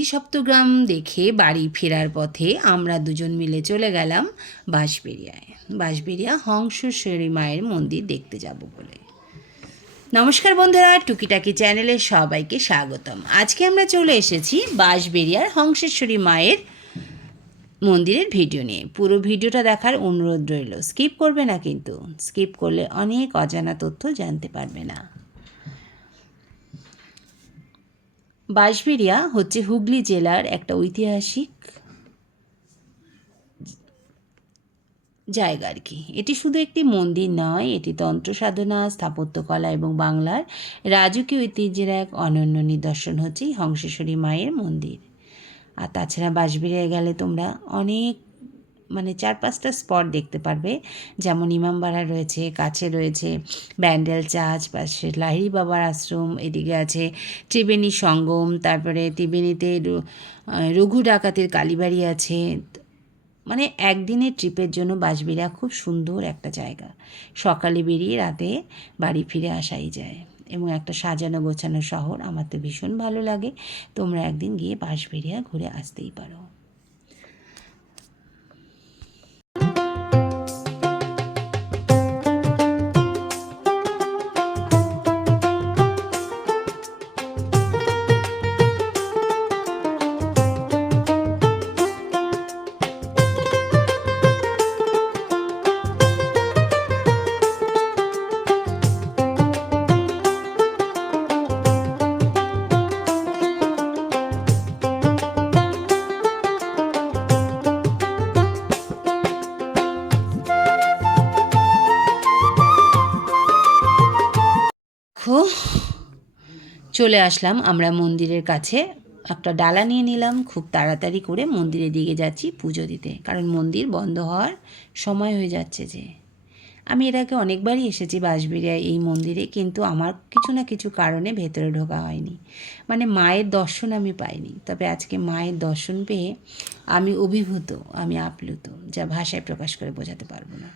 শান্তি সপ্তগ্রাম দেখে বাড়ি ফেরার পথে আমরা দুজন মিলে চলে গেলাম বাঁশবেড়িয়ায়। বাঁশবেড়িয়া হংসেশ্বরী মায়ের মন্দির দেখতে যাব বলে। নমস্কার বন্ধুরা, টুকিটাকি চ্যানেলে সবাইকে স্বাগতম। আজকে আমরা চলে এসেছি বাঁশবেড়িয়ার হংসেশ্বরী মায়ের মন্দিরের ভিডিও নিয়ে। পুরো ভিডিওটা দেখার অনুরোধ রইল, স্কিপ করবে না কিন্তু। স্কিপ করলে অনেক অজানা তথ্য জানতে পারবে না। বাঁশবেড়িয়া হচ্ছে হুগলি জেলার একটা ঐতিহাসিক জায়গা আর কি। এটি শুধু একটি মন্দির নয়, এটি তন্ত্র সাধনা, স্থাপত্যকলা এবং বাংলার রাজকীয় ঐতিহ্যের এক অনন্য নিদর্শন হচ্ছে হংসেশ্বরী মায়ের মন্দির। আর তাছাড়া বাঁশবেড়িয়ায় গেলে তোমরা অনেক 4-5টা স্পট দেখতে পারবে, যেমন ইমামবাড়া রয়েছে, কাছে রয়েছে ব্যান্ডেল চার্চ, পাশে লাহিড়ী বাবার আশ্রম, এদিকে আছে ত্রিবেণী সঙ্গম, তারপরে ত্রিবেণীতে রঘু ডাকাতের কালীবাড়ি আছে। একদিনের ট্রিপের জন্য বাঁশবেড়িয়া খুব সুন্দর একটা জায়গা। সকালে বেরিয়ে রাতে বাড়ি ফিরে আসাই যায় এবং একটা সাজানো গোছানো শহর। আমার তো ভীষণ ভালো লাগে। তোমরা একদিন গিয়ে বাঁশবেড়িয়া ঘুরে আসতেই পারো। চলে আসলাম আমরা মন্দিরের কাছে। একটা ডালা নিয়ে নিলাম, খুব তাড়াতাড়ি করে মন্দিরের দিকে যাচ্ছি পুজো দিতে, কারণ মন্দির বন্ধ হওয়ার সময় হয়ে যাচ্ছে। যে আমি এর আগে অনেকবারই এসেছি বাঁশবেড়িয়ায় এই মন্দিরে, কিন্তু আমার কিছু না কিছু কারণে ভেতরে ঢোকা হয়নি, মায়ের দর্শন আমি পাইনি। তবে আজকে মায়ের দর্শন পেয়ে আমি অভিভূত, আমি আপ্লুত, যা ভাষায় প্রকাশ করে বোঝাতে পারবো না।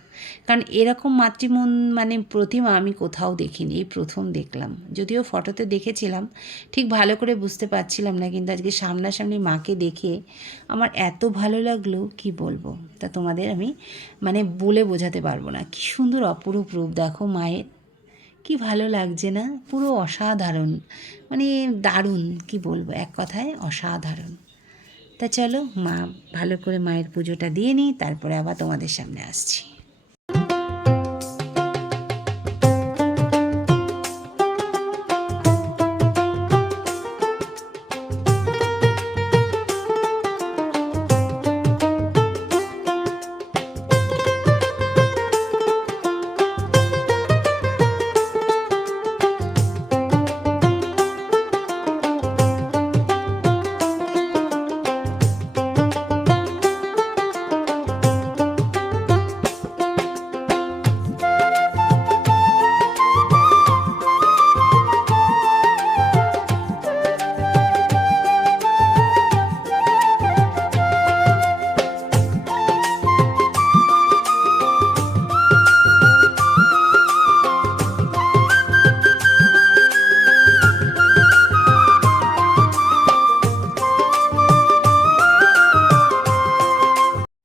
কারণ এরকম প্রতিমা আমি কোথাও দেখিনি, এই প্রথম দেখলাম। যদিও ফটোতে দেখেছিলাম, ঠিক ভালো করে বুঝতে পারছিলাম না, কিন্তু আজকে সামনাসামনি মাকে দেখে আমার এত ভালো লাগলো, কি বলবো। তা তোমাদের আমি বলে বোঝাতে পারবো না। কি সুন্দর অপরূপ রূপ দেখো মায়ের, কি ভালো লাগছে না? পুরো অসাধারণ, দারুণ, কি বলবো, এক কথায় অসাধারণ। তা চলো ভালো করে মায়ের পুজোটা দিয়ে নিই, তারপরে আবার তোমাদের সামনে আসছি।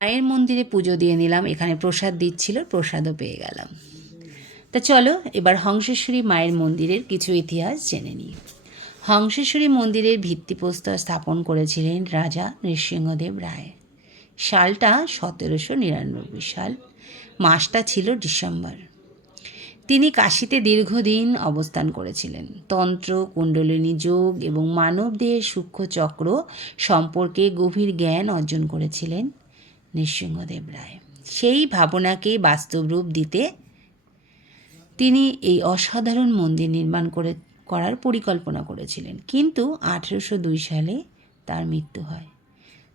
মায়ের মন্দিরে পুজো দিয়ে নিলাম, এখানে প্রসাদ দিচ্ছিল, প্রসাদও পেয়ে গেলাম। তা চলো এবার হংসেশ্বরী মায়ের মন্দিরের কিছু ইতিহাস জেনে নিই। হংসেশ্বরী মন্দিরের ভিত্তিপ্রস্তর স্থাপন করেছিলেন রাজা নৃসিংহদেব রায়। সালটা 1799 সাল, মাসটা ছিল ডিসেম্বর। তিনি কাশীতে দীর্ঘদিন অবস্থান করেছিলেন। তন্ত্র, কুণ্ডলিনী যোগ এবং মানবদেহের সূক্ষ্ম চক্র সম্পর্কে গভীর জ্ঞান অর্জন করেছিলেন নৃসিংহদেব রায়। সেই ভাবনাকে বাস্তব রূপ দিতে তিনি এই অসাধারণ মন্দির নির্মাণ করার পরিকল্পনা করেছিলেন। কিন্তু 1802 সালে তার মৃত্যু হয়।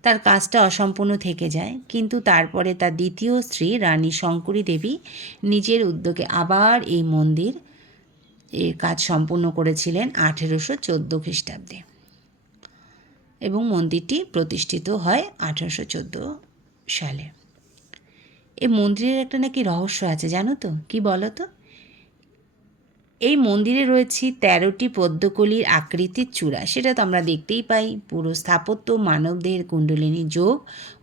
তার কাজটা অসম্পূর্ণ থেকে যায়, কিন্তু তারপরে তার দ্বিতীয় স্ত্রী রানী শঙ্করী দেবী নিজের উদ্যোগে আবার এই মন্দির এর কাজ সম্পূর্ণ করেছিলেন 1814 খ্রিস্টাব্দে, এবং মন্দিরটি প্রতিষ্ঠিত হয় 1814 সালে। এই মন্দিরের একটা নাকি রহস্য আছে, জানো তো? কি বলো তো? এই মন্দিরে রয়েছে 13টি পদ্মকলির আকৃতির চূড়া, সেটা তো আমরা দেখতেই পাই। পুরো স্থাপত্য মানবদেহের কুণ্ডলিনী যোগ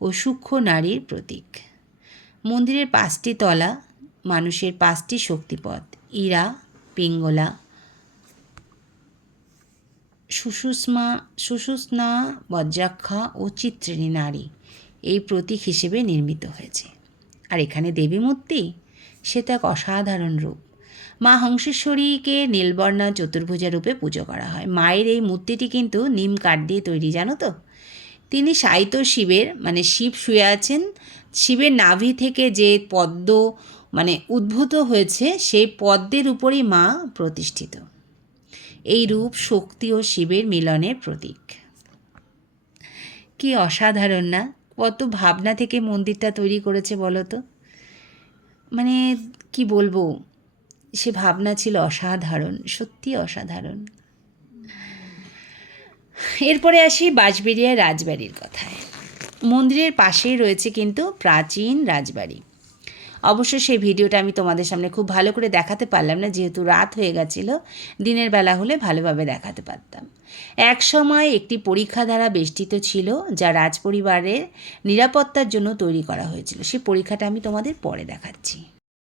ও সূক্ষ্ম নারীর প্রতীক। মন্দিরের 5টি তলা, মানুষের 5টি শক্তিপথ, ইরা, পিঙ্গলা, সুষুম্না, বজ্রাক্ষা ও চিত্রিণী নারী এই প্রতীক হিসেবে নির্মিত হয়েছে। আর এখানে দেবী মূর্তি, সে তো এক অসাধারণ রূপ। মা হংসেশ্বরীকে নীলবর্ণা চতুর্ভুজা রূপে পুজো করা হয়। মায়ের এই মূর্তিটি কিন্তু নিম কাঠ দিয়ে তৈরি, জানো তো। তিনি শায়িত শিবের, মানে শিব শুয়ে আছেন, শিবের নাভি থেকে যে পদ্ম উদ্ভূত হয়েছে, সেই পদ্মের উপরই মা প্রতিষ্ঠিত। এই রূপ শক্তি ও শিবের মিলনের প্রতীক। কি অসাধারণ না? কত ভাবনা থেকে মন্দিরটা তৈরি করেছে বলো তো। কি বলবো, সে ভাবনা ছিল অসাধারণ, সত্যি অসাধারণ। এরপরে আসি বাঁশবেড়িয়ার রাজবাড়ির কথায়। মন্দিরের পাশেই রয়েছে কিন্তু প্রাচীন রাজবাড়ি। অবশ্য সেই ভিডিওটা আমি তোমাদের সামনে খুব ভালো করে দেখাতে পারলাম না, যেহেতু রাত হয়ে গেছিল। দিনের বেলা হলে ভালোভাবে দেখাতে পারতাম। এক সময় একটি পরীক্ষা দ্বারা বেষ্টিত ছিল, যা রাজপরিবারের নিরাপত্তার জন্য তৈরি করা হয়েছিল। সেই পরীক্ষাটা আমি তোমাদের পরে দেখাচ্ছি।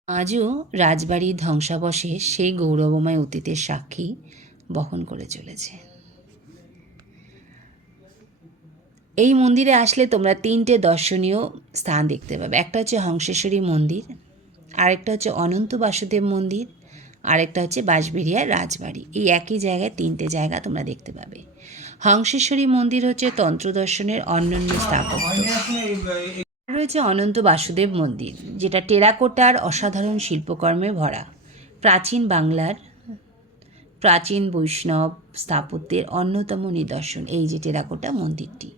আজও রাজবাড়ির ধ্বংসাবশেষ সেই গৌরবময় অতীতের সাক্ষী বহন করে চলেছে। এই মন্দিরে আসলে তোমরা 3টে দর্শনীয় স্থান দেখতে পাবে। একটা হচ্ছে হংসেশ্বরী মন্দির, আরেকটা হচ্ছে অনন্ত বাসুদেব মন্দির, আরেকটা হচ্ছে বাঁশবেড়িয়ার রাজবাড়ি। এই একই জায়গায় 3টে জায়গা তোমরা দেখতে পাবে। হংসেশ্বরী মন্দির হচ্ছে তন্ত্র দর্শনের অনন্য স্থাপত্য। রয়েছে অনন্ত বাসুদেব মন্দির, যেটা টেরাকোটার অসাধারণ শিল্পকর্মে ভরা। প্রাচীন বাংলার প্রাচীন বৈষ্ণব স্থাপত্যের অন্যতম নিদর্শন এই যে টেরাকোটা মন্দিরটি।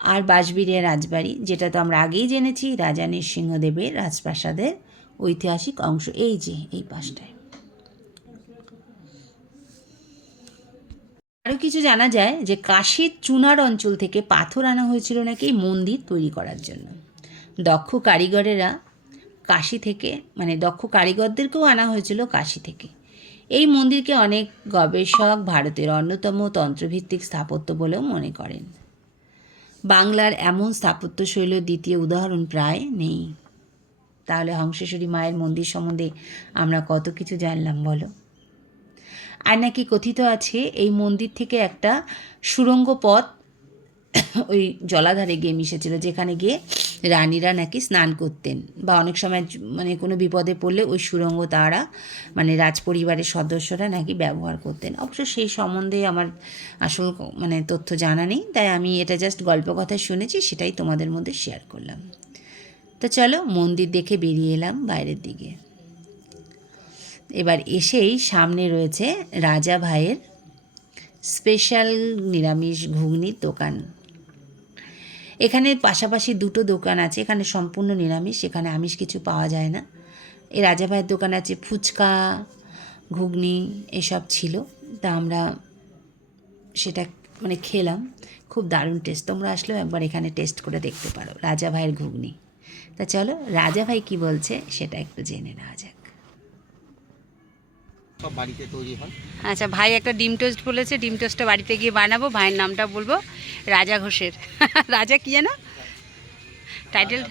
আর বাঁশবেড়িয়া রাজবাড়ি, যেটা তো আমরা আগেই জেনেছি, রাজা নৃসিংহদেবের রাজপ্রাসাদের ঐতিহাসিক অংশ। এই যে এই পাশটায় আরও কিছু জানা যায় যে কাশীর চুনার অঞ্চল থেকে পাথর আনা হয়েছিল নাকি এই মন্দির তৈরি করার জন্য। দক্ষ কারিগরেরা কাশী থেকে, দক্ষ কারিগরদেরকেও আনা হয়েছিল কাশী থেকে। এই মন্দিরকে অনেক গবেষক ভারতের অন্যতম তন্ত্রভিত্তিক স্থাপত্য বলেও মনে করেন। বাংলার এমন স্থাপত্যশৈলীর দ্বিতীয় উদাহরণ প্রায় নেই। তাহলে হংসেশ্বরী মায়ের মন্দির সম্বন্ধে আমরা কত কিছু জানলাম বলো। আর নাকি কথিত আছে এই মন্দির থেকে একটা সুড়ঙ্গ পথ ওই জলাধারে গিয়ে মিশেছিল, যেখানে গিয়ে রানীরা নাকি স্নান করতেন, বা অনেক সময় কোনো বিপদে পড়লে ওই সুড়ঙ্গ তারা রাজপরিবারের সদস্যরা নাকি ব্যবহার করতেন। অবশ্য সেই সম্বন্ধে আমার আসল তথ্য জানা নেই, তাই আমি এটা জাস্ট গল্প কথা শুনেছি, সেটাই তোমাদের মধ্যে শেয়ার করলাম। তো চলো মন্দির দেখে বেরিয়ে এলাম বাইরের দিকে। এবার এসেই সামনে রয়েছে রাজা ভাইয়ের স্পেশাল নিরামিষ ঘুগনির দোকান। এখানে পাশাপাশি 2টো দোকান আছে, এখানে সম্পূর্ণ নিরামিষ, এখানে আমিষ কিছু পাওয়া যায় না। এই রাজা ভাইয়ের দোকান আছে, ফুচকা, ঘুগনি এসব ছিল। তা আমরা সেটা খেলাম, খুব দারুণ টেস্ট। তোমরা আসলেও একবার এখানে টেস্ট করে দেখতে পারো রাজা ভাইয়ের ঘুগনি। তা চলো রাজা ভাই কি বলছে সেটা একটু জেনে নেওয়া যাক। সব বাড়িতে তৈরি হয়। আচ্ছা, ভাই একটা ডিম টোস্ট বলেছে, ডিম টোস্টটা বাড়িতে গিয়ে বানাবো। ভাইয়ের নামটা বলবো, রাজা ঘোষের। রাজা কি যেন টাইটেল?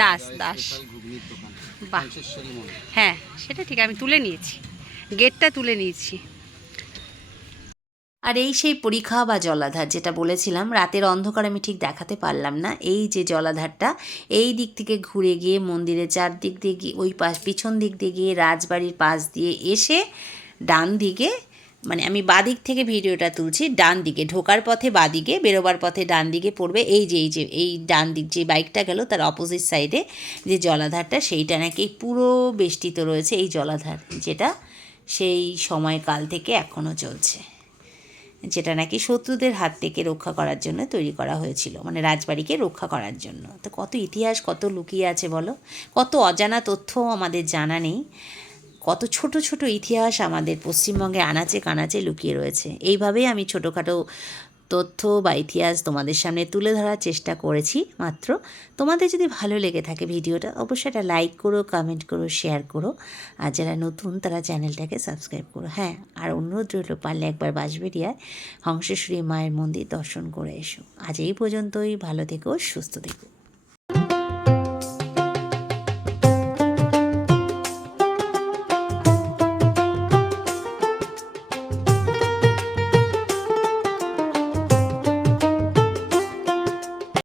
দাস। বাহ, হ্যাঁ সেটা ঠিক, আমি তুলে নিয়েছি, গেটটা তুলে নিয়েছি। আর এই সেই পরীক্ষা বা জলাধার যেটা বলেছিলাম, রাতের অন্ধকার আমি ঠিক দেখাতে পারলাম না। এই যে জলাধারটা, এই দিক থেকে ঘুরে গিয়ে মন্দিরের চারদিক দিয়ে গিয়ে ওই পিছন দিক দিয়ে গিয়ে রাজবাড়ির পাশ দিয়ে এসে ডান দিকে, আমি বাদিক থেকে ভিডিওটা তুলছি, ডান দিকে ঢোকার পথে বাদিকে, বেরোবার পথে ডান দিকে পড়বে। এই ডান দিক যে বাইকটা গেল তার অপোজিট সাইডে যে জলাধারটা, সেইটা নাকি পুরো বেষ্টিত রয়েছে। এই জলাধার যেটা সেই সময়কাল থেকে এখনও চলছে, যেটা নাকি শত্রুদের হাত থেকে রক্ষা করার জন্য তৈরি করা হয়েছিল, রাজবাড়িকে রক্ষা করার জন্য। তো কত ইতিহাস, কত লুকিয়ে আছে বলো, কত অজানা তথ্য আমাদের জানা নেই, কত ছোট ছোট ইতিহাস আমাদের পশ্চিমবঙ্গে আনাচে কানাচে লুকিয়ে রয়েছে। এইভাবেই আমি ছোটোখাটো তথ্য বা ইতিহাস তোমাদের সামনে তুলে ধরার চেষ্টা করেছি মাত্র। তোমাদের যদি ভালো লেগে থাকে ভিডিওটা, অবশ্যই একটা লাইক করো, কমেন্ট করো, শেয়ার করো। আর যারা নতুন তারা চ্যানেলটাকে সাবস্ক্রাইব করো। হ্যাঁ, আর অনুরোধ রইল, পারলে একবার বাঁশবেড়িয়ায় হংসেশ্বরী মায়ের মন্দির দর্শন করে এসো। আজ এই পর্যন্তই, ভালো থেকো, সুস্থ থেকো।